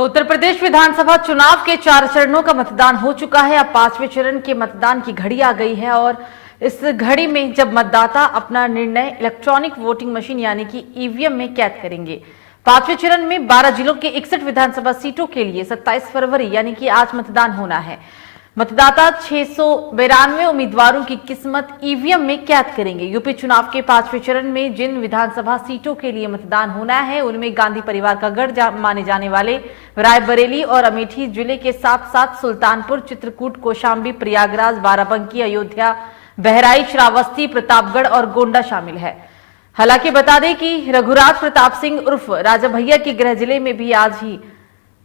तो उत्तर प्रदेश विधानसभा चुनाव के 4 चरणों का मतदान हो चुका है। अब 5वें चरण के मतदान की घड़ी आ गई है और इस घड़ी में जब मतदाता अपना निर्णय इलेक्ट्रॉनिक वोटिंग मशीन यानी कि ईवीएम में कैद करेंगे। 5वें चरण में 12 जिलों के 61 विधानसभा सीटों के लिए 27 फरवरी यानी कि आज मतदान होना है। मतदाता 692 उम्मीदवारों की किस्मत ईवीएम में कैद करेंगे। यूपी चुनाव के 5वें चरण में जिन विधानसभा सीटों के लिए मतदान होना है उनमें गांधी परिवार का गढ़ माने जाने वाले रायबरेली और अमेठी जिले के साथ साथ सुल्तानपुर, चित्रकूट, कौशाम्बी, प्रयागराज, बाराबंकी, अयोध्या, बहराइच, श्रावस्ती, प्रतापगढ़ और गोंडा शामिल है। हालांकि बता दें कि रघुराज प्रताप सिंह उर्फ राजा भैया के गृह जिले में भी आज ही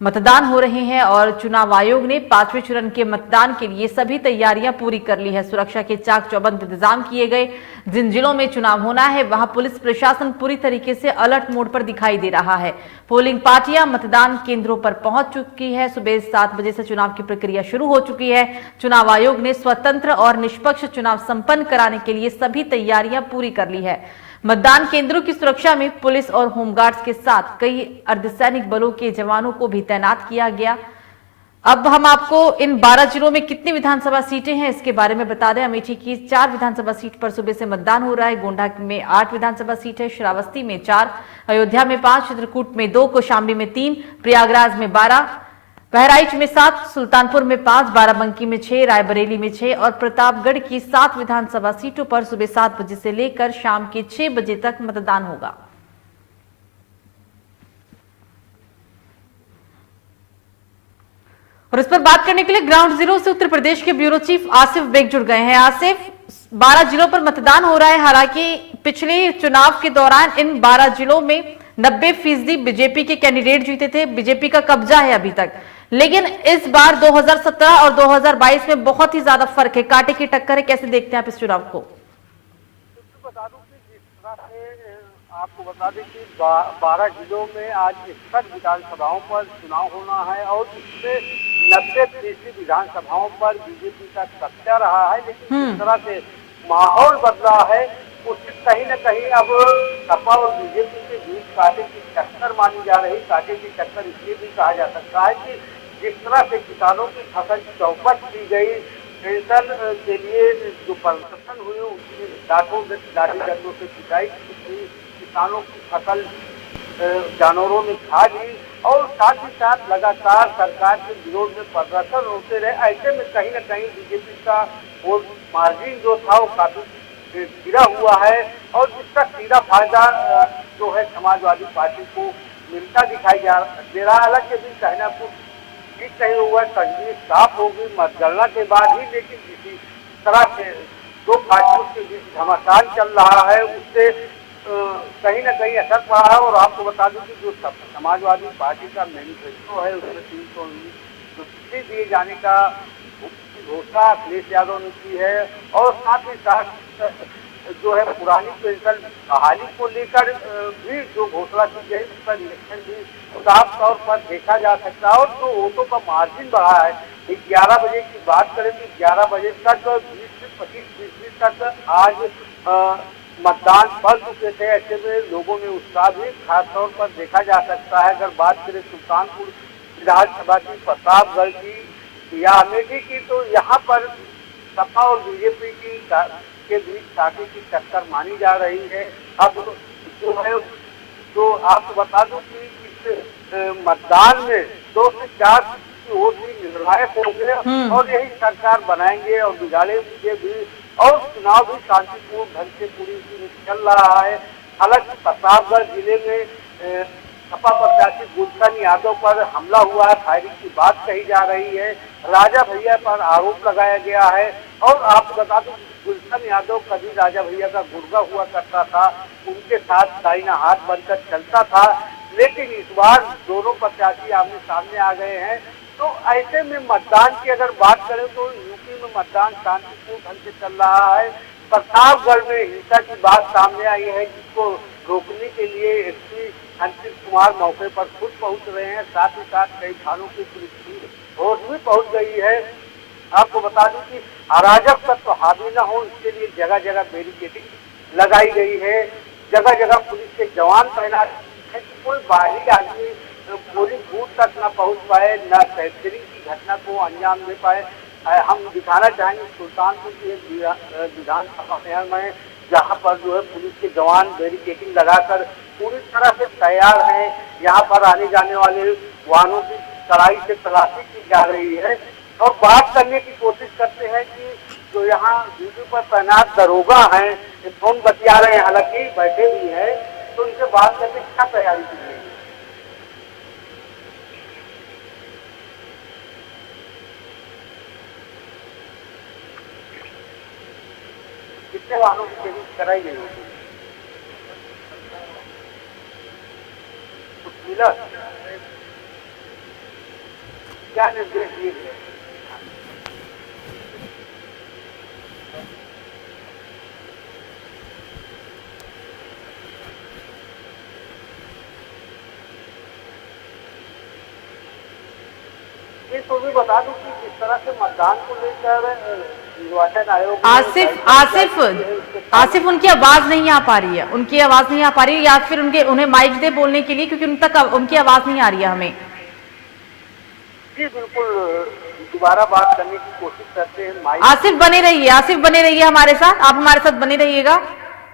मतदान हो रहे हैं और चुनाव आयोग ने 5वें चरण के मतदान के लिए सभी तैयारियां पूरी कर ली है। सुरक्षा के चाक चौबंद इंतजाम किए गए। जिन जिलों में चुनाव होना है वहां पुलिस प्रशासन पूरी तरीके से अलर्ट मोड पर दिखाई दे रहा है। पोलिंग पार्टियां मतदान केंद्रों पर पहुंच चुकी है। सुबह 7 बजे से चुनाव की प्रक्रिया शुरू हो चुकी है। चुनाव आयोग ने स्वतंत्र और निष्पक्ष चुनाव संपन्न कराने के लिए सभी तैयारियां पूरी कर ली है। मतदान केंद्रों की सुरक्षा में पुलिस और होमगार्ड्स के साथ कई अर्धसैनिक बलों के जवानों को भी तैनात किया गया। अब हम आपको इन 12 जिलों में कितनी विधानसभा सीटें हैं इसके बारे में बता दें। अमेठी की 4 विधानसभा सीट पर सुबह से मतदान हो रहा है। गोंडा में 8 विधानसभा सीट है, श्रावस्ती में 4, अयोध्या में 5, चित्रकूट में 2, कौशाम्बी में 3, प्रयागराज में 12, बहराइच में 7, सुल्तानपुर में 5, बाराबंकी में 6, रायबरेली में 6 और प्रतापगढ़ की 7 विधानसभा सीटों पर सुबह 7 बजे से लेकर शाम के 6 बजे तक मतदान होगा। और इस पर बात करने के लिए ग्राउंड जीरो से उत्तर प्रदेश के ब्यूरो चीफ आसिफ बेग जुड़ गए हैं। आसिफ, 12 जिलों पर मतदान हो रहा है। हालांकि पिछले चुनाव के दौरान इन 12 जिलों में 90% बीजेपी के कैंडिडेट जीते थे। बीजेपी का कब्जा है अभी तक, लेकिन इस बार 2017 और 2022 में बहुत ही ज्यादा फर्क है, कांटे की टक्कर है। कैसे देखते हैं आप इस चुनाव को? बता दूं कि जिस तरह से आपको बता दें कि 12 जिलों में आज 61 विधानसभाओं पर चुनाव होना है और इसमें 90% विधानसभाओं पर बीजेपी का कब्जा रहा है। लेकिन जिस तरह से माहौल बदला है उससे कहीं न कहीं अब सपा और बीजेपी के बीच कांटे की टक्कर मानी जा रही। कांटे की टक्कर इसलिए भी कहा जा सकता है कि जिस तरह से किसानों की फसल चौपट की गई, पेंशन के लिए जो प्रदर्शन हुए उसकी लाठी डंडों से पिटाई की, किसानों की फसल जानवरों ने खा ली और साथ ही साथ लगातार सरकार के विरोध में प्रदर्शन होते रहे। ऐसे में कहीं न कहीं बीजेपी का वोट मार्जिन जो था वो काफी गिरा हुआ है और जिसका सीधा फायदा जो है समाजवादी पार्टी को मिलता दिखाई दे रहा है। हालांकि अभी कहना कुछ ठीक नहीं हुआ, तस्वीर साफ होगी मतगणना के बाद ही, लेकिन किसी तरह से दो पार्टियों के बीच घमासान चल रहा है उससे कहीं न कहीं असर पड़ा है। और आपको बता दूं कि जो समाजवादी पार्टी का मैनिफेस्टो है उसमें 319 दिए जाने का घोषणा अखिलेश यादव ने की है और साथ ही साथ जो है पुरानी पेंशन बहाली को लेकर भी जो घोषणा की गई उसका निरीक्षण भी साफ तौर पर देखा जा सकता है। और जो वोटों का मार्जिन बढ़ा है, 11 बजे की बात करें तो 11 बजे तक 20 से 25% तक आज मतदान पड़ चुके थे। ऐसे में लोगों में उत्साह भी खास तौर पर देखा जा सकता है। अगर बात करें सुल्तानपुर विधानसभा की, प्रतापगढ़ की या अमेठी की, तो यहाँ पर सपा और बीजेपी के बीच कांटे की टक्कर मानी जा रही है। अब जो है तो आपको बता दूं कि इस मतदान में 2 से 4 वोट ही निर्णायक होंगे और यही सरकार बनाएंगे और बिगाड़ेंगे भी और चुनाव भी शांतिपूर्ण ढंग से पूरी चल रहा है। हालांकि प्रतापगढ़ जिले में सपा प्रत्याशी गुलशन यादव पर हमला हुआ है, फायरिंग की बात कही जा रही है, राजा भैया पर आरोप लगाया गया है। और आपको बता दूं गुलशन यादव कभी राजा भैया का गुर्गा हुआ करता था, उनके साथ दाहिना हाथ बनकर चलता था, लेकिन इस बार दोनों प्रत्याशी आमने सामने आ गए हैं। तो ऐसे में मतदान की अगर बात करें तो यूपी में मतदान शांतिपूर्ण ढंग से चल रहा है। प्रतापगढ़ में हिंसा की बात सामने आई है जिसको रोकने के लिए एसपी अंकित कुमार मौके पर खुद पहुंच रहे हैं। साथ ही साथ कई थानों की पुलिस की फोर्स भी पहुंच गई है। आपको बता दूं कि अराजक तत्व हावी न हो इसके लिए जगह जगह बैरिकेडिंग लगाई गई है, जगह जगह पुलिस के जवान तैनात है कि कोई बाहरी आदमी पोलिंग बूथ तक न पहुंच पाए, न कैप्चरिंग की घटना को अंजाम दे पाए। हम दिखाना चाहेंगे सुल्तानपुर की एक विधानसभा में, जहां पर जो है पुलिस के जवान बैरिकेडिंग लगाकर पूरी तरह से तैयार हैं। यहाँ पर आने जाने वाले वाहनों की कड़ाई से तलाशी की जा रही है और बात करने की कोशिश करते हैं कि जो यहाँ ड्यूटी पर तैनात दरोगा हैं, फोन बतिया रहे हैं, हालांकि बैठे हुए हैं, तो उनसे बात करने की क्या तैयारी की गई है? कितने वाहनों की चेकिंग कराई गई होगी? कुछ मिला? क्या निर्देश दिए गए? तो भी बता दूं कि जिस तरह से मतदान को लेकर निर्वाचन आयोग आसिफ उनकी आवाज नहीं आ पा रही है, उनकी आवाज नहीं आ पा रही है, या फिर उन्हें माइक दे बोलने के लिए, क्योंकि उन तक उनकी आवाज नहीं आ रही है हमें। जी बिल्कुल, दोबारा बात करने की कोशिश करते हैं। आसिफ बने रहिए हमारे साथ, आप हमारे साथ बने रहिएगा।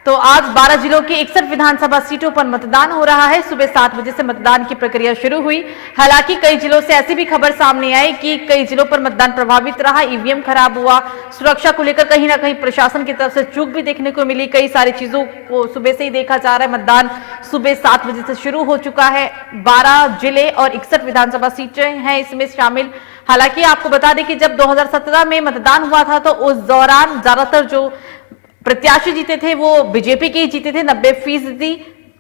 तो आज 12 जिलों की 61 विधानसभा सीटों पर मतदान हो रहा है। सुबह 7 बजे से मतदान की प्रक्रिया शुरू हुई। हालांकि कई जिलों से ऐसी भी खबर सामने आई कि कई जिलों पर मतदान प्रभावित रहा, ईवीएम खराब हुआ, सुरक्षा को लेकर कहीं ना कहीं प्रशासन की तरफ से चूक भी देखने को मिली। कई सारी चीजों को सुबह से ही देखा जा रहा है। मतदान सुबह 7 बजे से शुरू हो चुका है। 12 जिले और 61 विधानसभा सीटें हैं इसमें शामिल। हालांकि आपको बता दें कि जब 2017 में मतदान हुआ था तो उस दौरान ज्यादातर जो प्रत्याशी जीते थे वो बीजेपी के ही जीते थे। 90%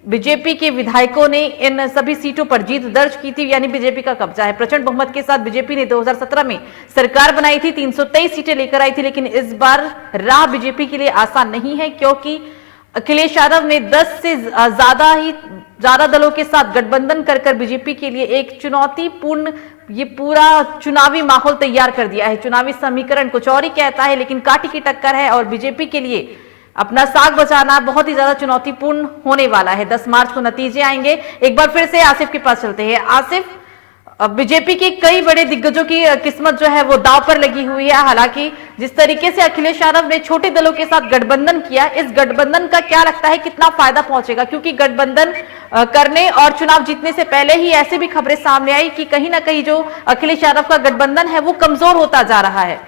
बीजेपी के विधायकों ने इन सभी सीटों पर जीत दर्ज की थी, यानी बीजेपी का कब्जा है। प्रचंड बहुमत के साथ बीजेपी ने 2017 में सरकार बनाई थी, 323 सीटें लेकर आई थी। लेकिन इस बार राह बीजेपी के लिए आसान नहीं है, क्योंकि अखिलेश यादव ने 10 से ज्यादा दलों के साथ गठबंधन कर बीजेपी के लिए एक चुनौतीपूर्ण ये पूरा चुनावी माहौल तैयार कर दिया है। चुनावी समीकरण कुछ और ही कहता है, लेकिन काटी की टक्कर है और बीजेपी के लिए अपना साग बचाना बहुत ही ज्यादा चुनौतीपूर्ण होने वाला है। 10 मार्च को नतीजे आएंगे। एक बार फिर से आसिफ के पास चलते हैं। आसिफ, बीजेपी के कई बड़े दिग्गजों की किस्मत जो है वो दांव पर लगी हुई है। हालांकि जिस तरीके से अखिलेश यादव ने छोटे दलों के साथ गठबंधन किया, इस गठबंधन का क्या लगता है कितना फायदा पहुंचेगा? क्योंकि गठबंधन करने और चुनाव जीतने से पहले ही ऐसे भी खबरें सामने आई कि कहीं ना कहीं जो अखिलेश यादव का गठबंधन है वो कमजोर होता जा रहा है।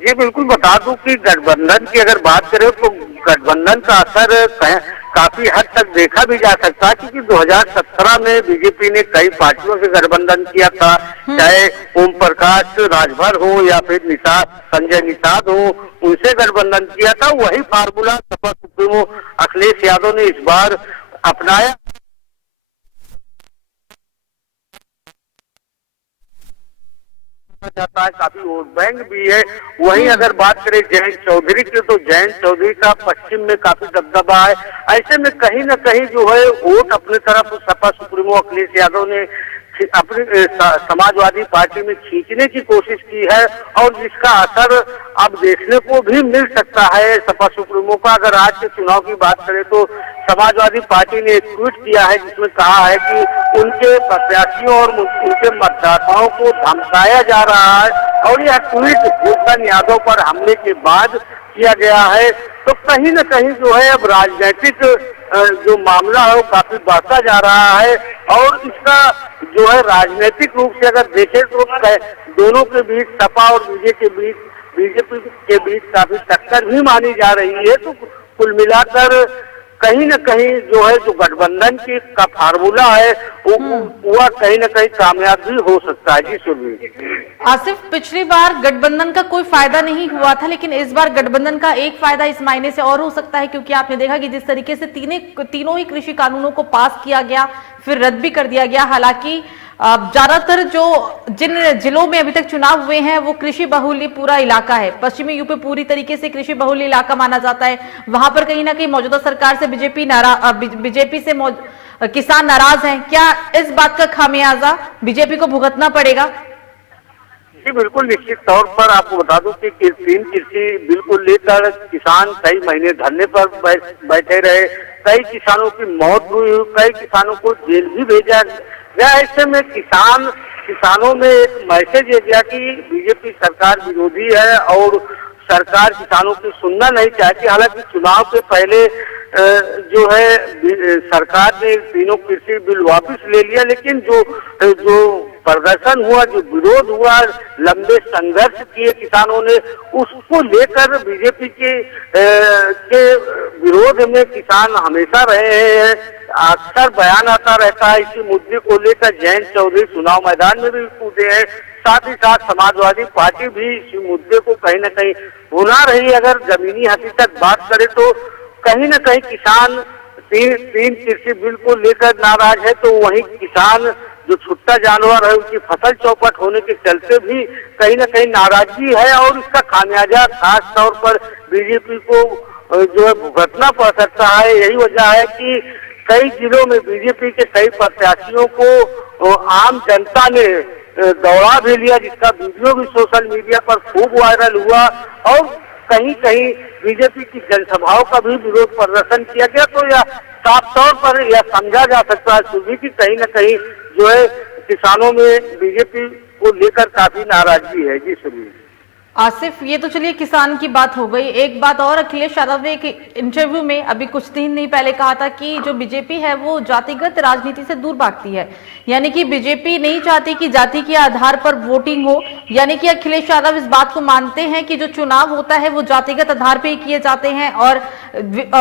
ये बिल्कुल बता दूं कि गठबंधन की अगर बात करें तो गठबंधन का असर काफी हद तक देखा भी जा सकता है, क्योंकि 2017 में बीजेपी ने कई पार्टियों से गठबंधन किया था, चाहे ओम प्रकाश राजभर हो या फिर संजय निषाद हो, उनसे गठबंधन किया था। वही फार्मूला सपा सुप्रीमो अखिलेश यादव ने इस बार अपनाया। जाता है, काफी वोट बैंक भी है। वहीं अगर बात करें जयंत चौधरी की, तो जयंत चौधरी का पश्चिम में काफी दबदबा है। ऐसे में कहीं न कहीं जो है वोट अपने तरफ सपा सुप्रीमो अखिलेश यादव ने अपनी समाजवादी पार्टी में खींचने की कोशिश की है, और जिसका असर अब देखने को भी मिल सकता है सपा सुप्रीमो का। अगर आज के चुनाव की बात करें तो समाजवादी पार्टी ने एक ट्वीट किया है जिसमें कहा है कि उनके प्रत्याशियों और उनके मतदाताओं को धमकाया जा रहा है, और यह ट्वीट गुलशन यादव पर हमले के बाद किया गया है। तो कहीं न कहीं जो है अब राजनीतिक जो मामला है वो काफी बढ़ता जा रहा है, और इसका जो है राजनीतिक रूप से अगर देखें तो दोनों के बीच, सपा और बीजेपी के बीच काफी टक्कर भी मानी जा रही है। तो कुल मिलाकर कहीं न कहीं जो है जो गठबंधन की का फार्मूला है वह कहीं न कहीं कामयाब भी हो सकता है। जी सुरभि। आसिफ, पिछली बार गठबंधन का कोई फायदा नहीं हुआ था, लेकिन इस बार गठबंधन का एक फायदा इस मायने से और हो सकता है, क्योंकि आपने देखा कि जिस तरीके से तीनों ही कृषि कानूनों को पास किया गया, फिर रद्द भी कर दिया गया। हालांकि ज्यादातर जिन जिलों में अभी तक चुनाव हुए हैं वो कृषि बहुल्य पूरा इलाका है। पश्चिमी यूपी पूरी तरीके से कृषि बहुल्य इलाका माना जाता है। वहां पर कहीं ना कहीं मौजूदा सरकार से बीजेपी से किसान नाराज हैं। क्या इस बात का खामियाजा बीजेपी को भुगतना पड़ेगा? जी बिल्कुल, निश्चित तौर पर आपको बता दूं कि 3 कृषि बिल को लेकर किसान कई महीने धरने पर बैठे रहे, कई किसानों की मौत हुई, कई किसानों को जेल भी भेजा गया। ऐसे में किसानों में एक मैसेज ये गया कि बीजेपी सरकार विरोधी है और सरकार किसानों की सुनना नहीं चाहती। हालांकि चुनाव के पहले जो है सरकार ने तीनों कृषि बिल वापस ले लिया, लेकिन जो प्रदर्शन हुआ, जो विरोध हुआ, लंबे संघर्ष किए किसानों ने, उसको लेकर बीजेपी के विरोध में किसान हमेशा रहे हैं। अक्सर बयान आता रहता है इसी मुद्दे को लेकर। जयंत चौधरी चुनाव मैदान में भी कूदे हैं, साथ ही साथ समाजवादी पार्टी भी इसी मुद्दे को कहीं न कहीं भुना रही। अगर जमीनी हकीकत बात करें तो कहीं न कहीं किसान तीन कृषि बिल को लेकर नाराज है, तो वहीं किसान जो छुट्टा जानवर है उसकी फसल चौपट होने के चलते भी कहीं न कहीं नाराजगी है और इसका खामियाजा खास तौर पर बीजेपी को जो है भुगतना पड़ सकता है। यही वजह है कि कई जिलों में बीजेपी के कई प्रत्याशियों को आम जनता ने दौड़ा भी लिया, जिसका वीडियो भी सोशल मीडिया पर खूब वायरल हुआ और कहीं कहीं बीजेपी की जनसभाओं का भी विरोध प्रदर्शन किया गया। तो यह साफ तौर पर यह समझा जा सकता है सुबह की कहीं न कहीं जो है किसानों में बीजेपी को लेकर काफी नाराजगी है। जी सुबह आसिफ, ये तो चलिए किसान की बात हो गई। एक बात और, अखिलेश यादव ने एक इंटरव्यू में अभी कुछ दिन नहीं पहले कहा था कि जो बीजेपी है वो जातिगत राजनीति से दूर भागती है, यानी कि बीजेपी नहीं चाहती कि जाति के आधार पर वोटिंग हो। यानी कि अखिलेश यादव इस बात को मानते हैं कि जो चुनाव होता है वो जातिगत आधार पर ही किए जाते हैं और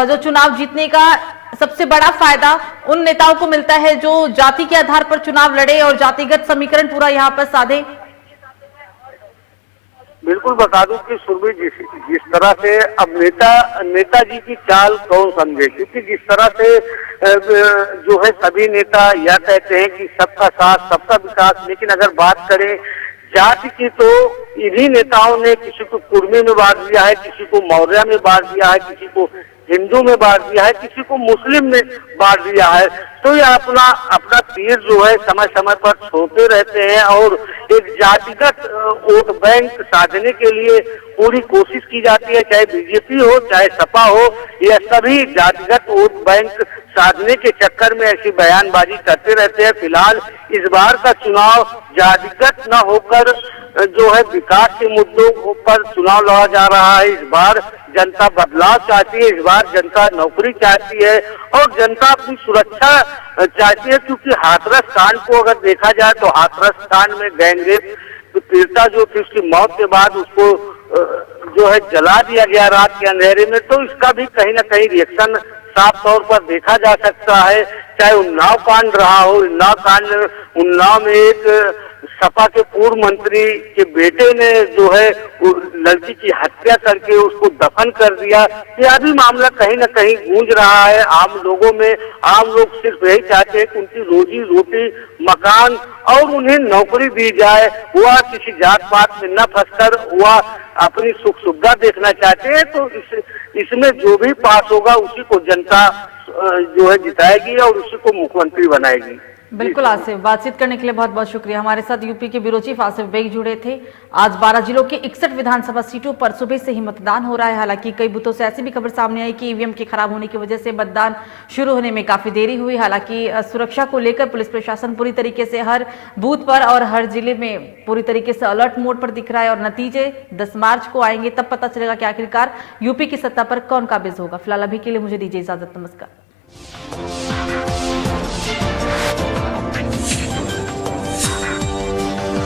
जो चुनाव जीतने का सबसे बड़ा फायदा उन नेताओं को मिलता है जो जाति के आधार पर चुनाव लड़े और जातिगत समीकरण पूरा यहाँ पर साधे। बिल्कुल बता दूं कि सुरभि जिस तरह से अब नेताजी की चाल कौन समझे, क्योंकि जिस तरह से जो है सभी नेता यह कहते हैं कि सबका साथ सबका विकास, लेकिन अगर बात करें जाति की तो इन्हीं नेताओं ने किसी को कुर्मी में बांट दिया है, किसी को मौर्य में बांट दिया है, किसी को हिंदू में बांट दिया है, किसी को मुस्लिम में बांट दिया है। तो यह अपना तीर जो है समय समय पर छोड़ते रहते हैं और एक जातिगत वोट बैंक साधने के लिए पूरी कोशिश की जाती है, चाहे बीजेपी हो चाहे सपा हो, यह सभी जातिगत वोट बैंक साधने के चक्कर में ऐसी बयानबाजी करते रहते हैं। फिलहाल इस बार का चुनाव जातिगत न होकर जो है विकास के मुद्दों पर चुनाव लड़ा जा रहा है। इस बार जनता बदलाव चाहती है, इस बार जनता नौकरी चाहती है और जनता अपनी सुरक्षा चाहती है, क्योंकि हाथरस कांड को अगर देखा जाए तो हाथरस कांड में गैंगरेप पीड़िता जो थी उसकी मौत के बाद उसको जो है जला दिया गया रात के अंधेरे में, तो इसका भी कहीं न कहीं रिएक्शन साफ तौर पर देखा जा सकता है। चाहे उन्नाव कांड रहा हो, उन्नाव में एक सपा के पूर्व मंत्री के बेटे ने जो है लड़की की हत्या करके उसको दफन कर दिया, यह भी मामला कहीं न कहीं गूंज रहा है आम लोगों में। आम लोग सिर्फ यही चाहते हैं कि उनकी रोजी रोटी, मकान और उन्हें नौकरी दी जाए, वह किसी जात पात में न फंसकर वह अपनी सुख सुविधा देखना चाहते हैं। तो इसमें जो भी पास होगा उसी को जनता जो है जिताएगी और उसी को मुख्यमंत्री बनाएगी। बिल्कुल आसिफ, बातचीत करने के लिए बहुत बहुत शुक्रिया। हमारे साथ यूपी के ब्यूरो चीफ आसिफ बेग जुड़े थे। आज 12 जिलों के 61 विधानसभा सीटों पर सुबह से ही मतदान हो रहा है। हालांकि कई बूथों से ऐसी भी खबर सामने आई कि ईवीएम के खराब होने की वजह से मतदान शुरू होने में काफी देरी हुई। हालांकि सुरक्षा को लेकर पुलिस प्रशासन पूरी तरीके से हर बूथ पर और हर जिले में पूरी तरीके से अलर्ट मोड पर दिख रहा है और नतीजे 10 मार्च को आएंगे, तब पता चलेगा कि आखिरकार यूपी की सत्ता पर कौन काबिज होगा। फिलहाल अभी के लिए मुझे दीजिए इजाजत, नमस्कार।